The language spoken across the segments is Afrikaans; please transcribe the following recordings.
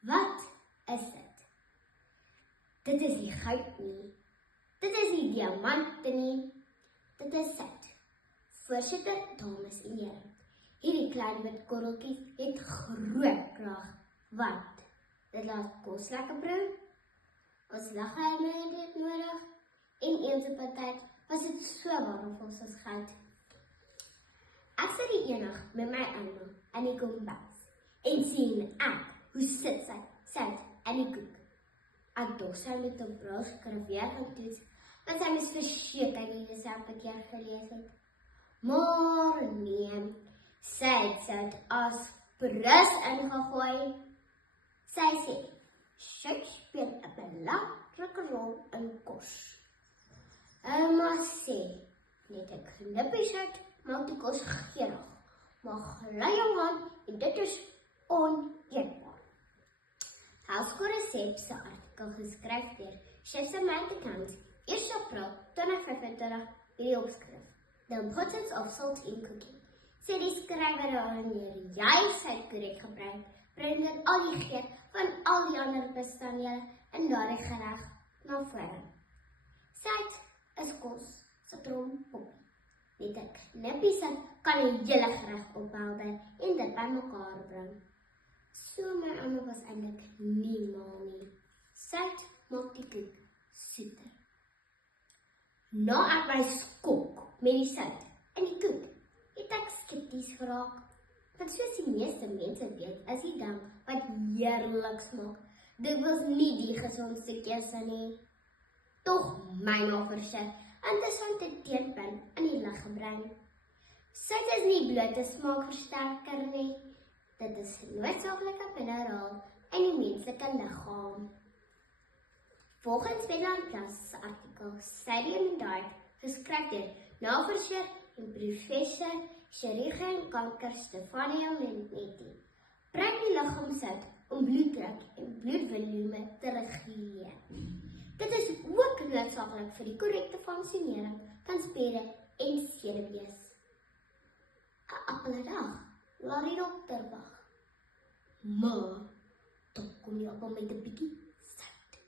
Wat is dit? Dit is nie goud nie. Dit is nie diamante nie. Dit is sout. Voorsitter, dames en here. Hierdie klein wit korreltjies het groot krag, want dit laat kos lekker proe. Ons liggame het dit nodig en eens op 'n tyd was dit so waardevol soos goud. Ek sit die eendag met my ouma in die kombuis en sien ek hoe sit sy sout in die koek. Ek dog sy met 'n braadskrif weer gaan toets, want sy moes verseker nie dieselfde keer gelees het. Maar nee, sy het sout as prins ingegooi. Sy sê, sout speel 'n belangrike rol in kos. Ouma sê, net 'n knippie sout maak die kos geurig, maar gly jou hand en dit is oneetbaar. House Resep se artikel geskryf deur Chef Samantha Combs, 1 April 2025, die opskrif The Importance of Salt in Cooking. Sê die skrywer dat wanneer jy sout korrek gebruik, bring dit al die geur van al die ander bestanddele in daardie gereg na vore. Sout is kos se trompop. Met 'n knippie sout kan 'n hele gereg ophelder en dit bymekaar bring. So my ouma was eintlik nie mal nie. Sout maak die koek soeter. Na ek my skok met die sout in die koek, het ek skepties geraak. Want soos die meeste mense weet, is die ding wat heerlik smaak, dit was nie die gesondste keuse nie. Tog my navorsing interessante teenpunt in die lig gebring. Sout is nie bloot 'n smaakversterker nie. Dit is 'n noodsaaklike mineraal in die menslike liggaam. Volgens Wendland se artikel Sodium in Diet, geskryf deur navorser en professor chirurgie en kanker Stefania Lenetti, bring die liggaam sout om bloeddruk en bloedvolume te reguleer. Dit is ook noodsaaklik vir die korrekte funksionering van spiere en senuwees. 'n appel 'n dag, laat die dokter wag. Maar, dan kom jy op met 'n bietjie sout.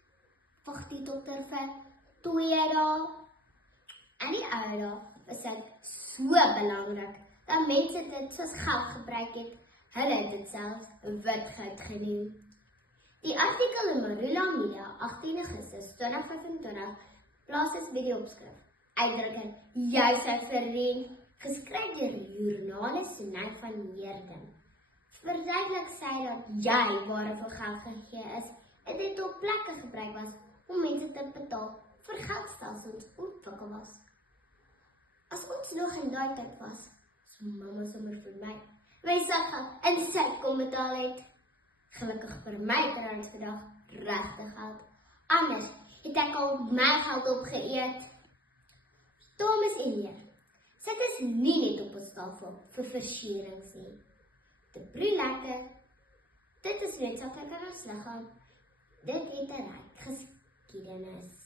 Wag die dokter vir 2 dae. En die ou dae is dit so belangrik dat mense dit soos geld gebruik het. Hulle het dit selfs wit goud genoem. Die artikel in Marula Media, 18 Augustus 2025, plaas as by die opskrif. Uitdrukking, jy sou verdien, geskryf deur joernalis Sunay van Heerden. Verduidelik sy dat jy waardevol geld gegee is en dit op plekke gebruik was om mense te betaal vir geldstelsels ontwikkel was. As ons nog in daai tyd was, so mamma sommer vir my, wysig en sy kom betaal het. Gelukkig vir my trouwens vandag regte geld. Anders het ek al my geld opgeëet. Dames en here, sit is nie net op ons tafel vir versierings nie. Dit broei lekker. Dit is noodsaaklik in ons liggaam. Dit het 'n ryk geskiedenis.